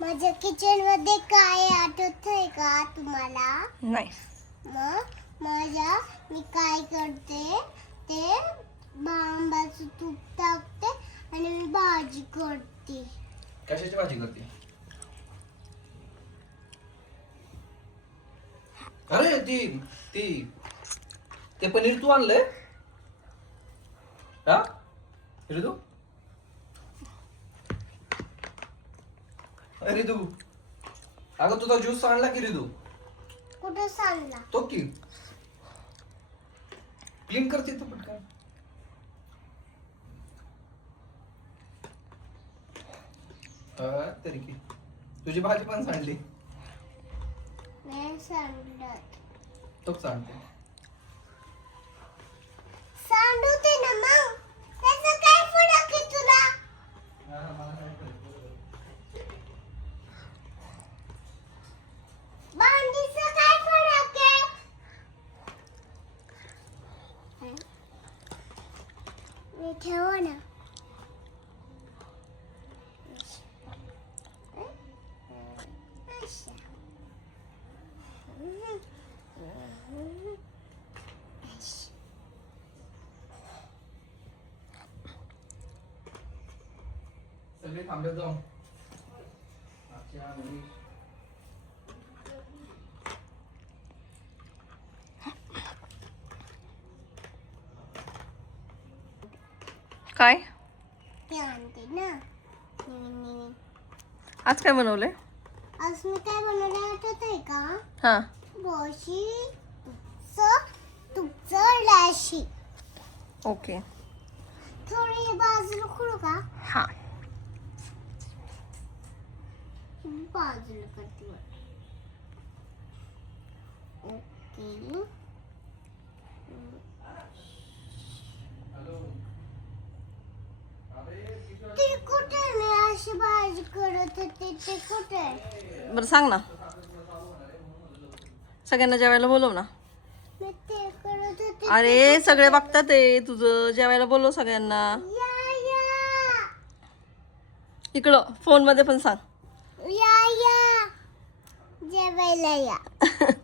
माझ्या किचनमध्ये काय आठवत आहे का तुम्हाला? नाही. मग माझ्या मी काय करते ते बांबाचं तूप टाकते आणि मी भाजी करते. कशाची भाजी करते? अरे ती ती ते पनीर तू आणलंय? हा? रिदू रिदू अगं तुझा ज्यूस आणला की रिदू कुठं सांगला तो की. क्लीन करते तू पटकन. हा, तरी की. तुझी भाजी पण सांडली. नाही तो सांडते. सांडवते ना मग. त्याचा काय फरक आहे तुला? 왜 재원아? Você vê, tá, meu dom? Aqui é a luz. काय? ते आणते ना. नवीन नवीन आज काय बनवलंय आज मी काय बनवलं आठवत आहे का? हा. बोशी तुपचं तुपचं लॅशी ओके. थोडी बाजूला खुडू का? हा. बाजूला करते. ओके. ते कुठे मी अशी भाजी करत होते ते कुठे बरं सांग ना. सगळ्यांना जेवायला बोलव ना. मी ते करत होते अरे सगळे बघतात ते. तुझं जेवायला बोलव सगळ्यांना. या या. इकडं फोनमध्ये पण सांग. या या. जेवायला या.